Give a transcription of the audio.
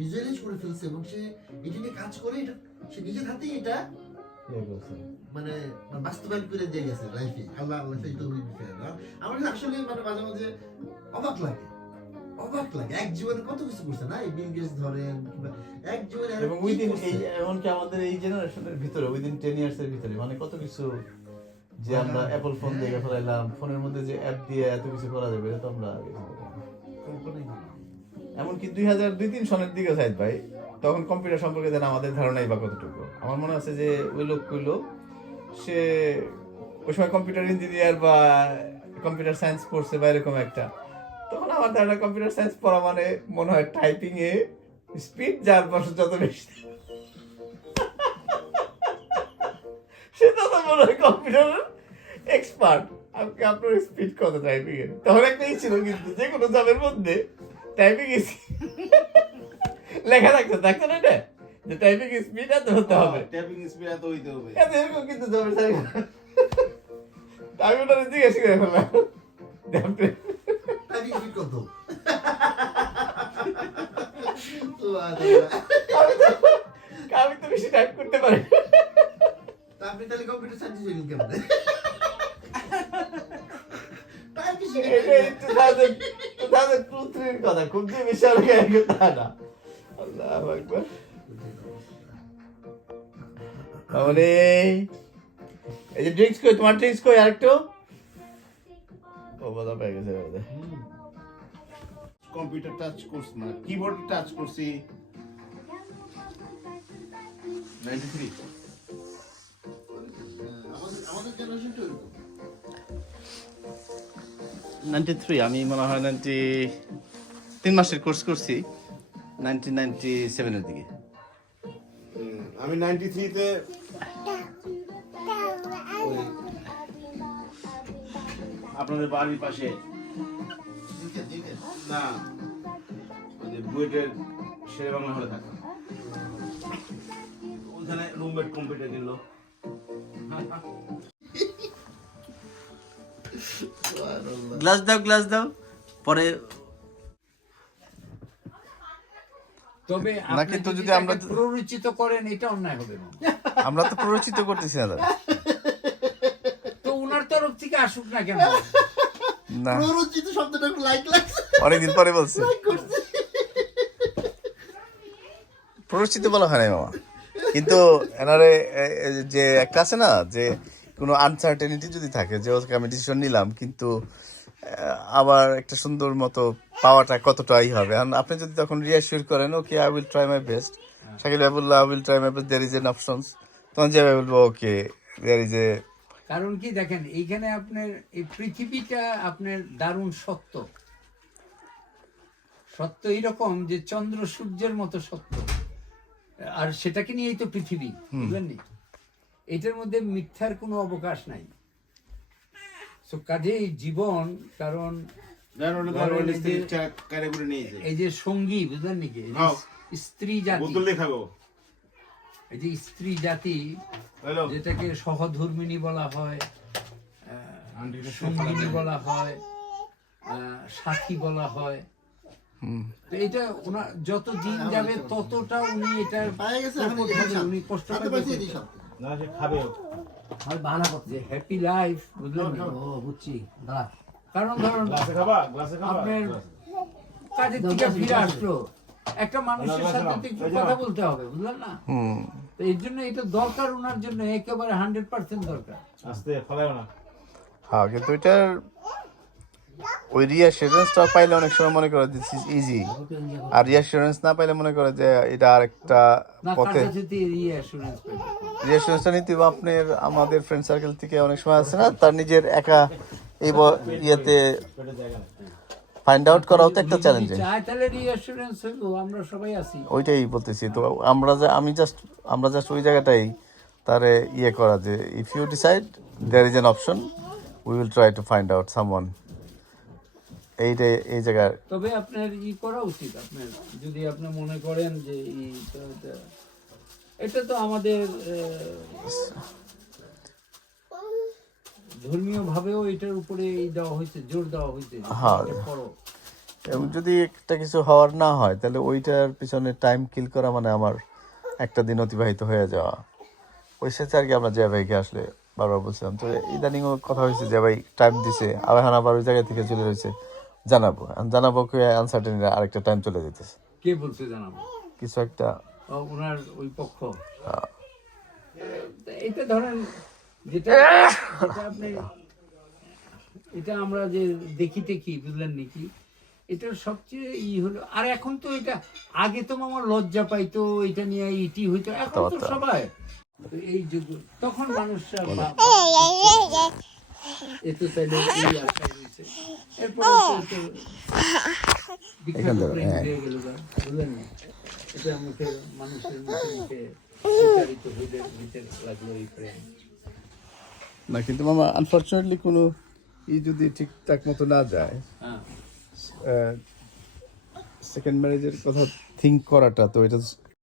Visualise করে ফেলছে এবং সে এটা নিয়ে কাজ করে, এটা সে নিজের হাতেই এটা মানে বাস্তবায়ন করে দিয়ে গেছে লাইফে। আল্লাহ আল্লাহ সেই তো বিষয় না। আমার আসলে মানে মাঝে মাঝে অবাক লাগে, অবাক লাগে। এক জীবনে কত কিছু করছে না, এই বিল গেটস ধরেন কিংবা এক জীবনে এবং উইদিন এই এমনকি আমাদের এই জেনারেশনের ভিতরে উইদিন 10 ইয়ার্স এর ভিতরে মানে কত কিছু যে আমরা অ্যাপল ফোন দেখে ফেলাইলাম, ফোনের মধ্যে যে অ্যাপ দিয়ে এত কিছু করা যাবে এটা তো আমরা আগে কল্পনাই করি। এমনকি 2002-3 সনের দিকে সাইদ ভাই, তখন কম্পিউটার সম্পর্কে যেন আমাদের ধারণাই বা কতটুকু। আমার মনে আছে যে ওই লোক কইলো সে ওই সময় কম্পিউটার ইঞ্জিনিয়ার বা কম্পিউটার সায়েন্স পড়ছে বা এরকম একটা। তখন আমার ধারণা কম্পিউটার সায়েন্স পড়া মানে মনে হয় টাইপিং এ স্পিড যার বছর যত বেশি সে তত মনে হয় কম্পিউটার এক্সপার্ট। আপনি আপনার স্পিড কত টাইপিং এর? তখন একটাই ছিল কিন্তু যে কোনো জবের মধ্যে টাইপিং লেখা থাকতো না এটা যে টাইপিং স্পিড এত হতে হবে, টাইপিং স্পিড এত হইতে হবে। এরকম কিন্তু জবের সাইড। আমি ওনারে জিজ্ঞেস করে ফেললাম টাইপিং স্পিড কত? আমি তো বেশি টাইপ করতে পারি। আপনি তাহলে কম্পিউটার সায়েন্স শিখলেন কেমন? কথা খুব যে বেশি তা না। আল্লাহু আকবার। তাহলে এই যে ড্রিঙ্কস কই, তোমার ড্রিঙ্কস কই আরেকটু? ও বাবা পেয়ে গেছে বোধহয়। কম্পিউটার টাচ করছি না, কিবোর্ড টাচ করছি 93। আমাদের জেনারেশনটা এরকম। 93 আমি মনে হয় 3 মাসের কোর্স করছি 1997 এর দিকে। আমি 93 তে আপনাদের বাড়ির পাশে না ওই যে বুয়েটের শেরে বাংলা হলে থাকতাম, ওখানে রুমমেট কম্পিউটার কিনলো। গ্লাস দাও পরে। তবে না, আপনি কিন্তু যদি যদি আমরা তাকে প্ররোচিত করেন এটা অন্যায় হবে না। আমরা তো প্ররোচিত করতেছি না তো উনার তরফ থেকে আসুক না কেন? না, প্ররোচিত শব্দটা একটু লাইক লাগছে, অনেকদিন পরে বলছে। লাইক করছে। প্ররোচিত বলা হয় না মামা, কিন্তু এনারে যে একটা আছে না যে কোনো আনসার্টেনিটি যদি থাকে যে ওকে আমি ডিসিশন নিলাম কিন্তু আবার একটা সুন্দর মতো পাওয়াটা কতটাই হবে। আপনি যদি তখন রিঅ্যাসিওর করেন okay I will try my best, Shakil ভাই বললো I will try my best, there is an options, তখন যে ভাই বলবো ওকে দেয়ার ইজ এ। কারণ কি দেখেন, এইখানে আপনার এই পৃথিবীটা আপনার দারুণ সত্য সত্য এইরকম যে চন্দ্র সূর্যের মতো সত্য, আর সেটাকে নিয়েই তো পৃথিবী, বুঝলেন নি? এটার মধ্যে মিথ্যার কোনো অবকাশ নাই। তো কাজেই জীবন, কারণ এই যে সঙ্গী, বুঝলেন নাকি, স্ত্রী জাতি, এই যে স্ত্রী জাতি যেটাকে সহধর্মিণী বলা হয়, সঙ্গিনী বলা হয়, সাথী বলা হয়, তো এটা ওনার যত দিন যাবে ততটা উনি এটা উনি কষ্ট পাবে, হ্যাপি লাইফ, বুঝলেন? বুঝছি। কারণ ধরুন আপনার কাজের থেকে ফিরে আসলো, একটা মানুষের সাথে তো একটু কথা বলতে হবে, বুঝলেন না? তো এর জন্য এটা দরকার, ওনার জন্য একেবারে 100% দরকার। হ্যাঁ, কিন্তু এটার ওই রিঅ্যাসুরেন্সটা পাইলে অনেক সময় মনে করে দিস ইজ ইজি, আর রিঅ্যাসুরেন্স না পাইলে মনে করে যে এটা আরেকটা না, পথে। কার কাছে দিয়ে রিঅ্যাসুরেন্স পাবে? রিঅ্যাসুরেন্সটা নিতে হবে আপনার আমাদের ফ্রেন্ড সার্কেল থেকে। অনেক সময় আছে না তার নিজের একা এই ইয়েতে ফাইন্ড আউট করাও তো একটা চ্যালেঞ্জিং। চাই তাহলে রিঅ্যাসুরেন্স হইব, আমরা সবাই আছি। ওইটাই বলতেছি তো, আমরা জাস্ট ওই জায়গাটাই তারে ইয়ে করা যে if you decide there is an option we will try to find out someone. এইটাই এই জায়গায়। তবে আপনার করা উচিত, আপনার যদি আপনি মনে করেন যে এটা তো আমাদের ধর্মীয় ভাবেও এটার উপরে দেওয়া হয়েছে, জোর দেওয়া হয়েছে, হ্যাঁ। করো। এবং যদি একটা কিছু হওয়ার না হয় তাহলে ওইটার পিছনে টাইম কিল করা মানে আমার একটা দিন অতিবাহিত হয়ে যাওয়া। ওই সাথে আর কি আমরা জয় ভাইকে আসলে বারবার বলছিলাম, তো ইদানিং কথা হয়েছে যে ভাই টাইম দিছে, আবার ওই জায়গা থেকে চলে রয়েছে জানাবো কে আনসার্টেন আরেকটা টাইম চলে যেতেছে। কে বলছে জানাবো? কিছু একটা ওনার ওই পক্ষ। এটা ধরেন যেটা আপনি, এটা আমরা যে দেখি বুঝলেন নাকি, এটার সবচেয়ে হলো, আর এখন তো এটা, আগে তো মামা লজ্জা পাইতো এটা নিয়ে ইটি হইতো, এখন তো সবাই এই যুগ, তখন মানুষরা এত চাইলে এই আশায় রয়েছে, এরপরে বিখ্যাত প্রেম হয়ে গেল, বুঝলেন না, এটা মানুষের মুখে প্রচারিত হইতে লাগলো এই প্রেম। না কিন্তু মামা আনফরচুনেটলি কোনো যদি ঠিকঠাক মতো না যায়, সেকেন্ড ম্যারেজের কথা থিঙ্ক করাটা তো এটা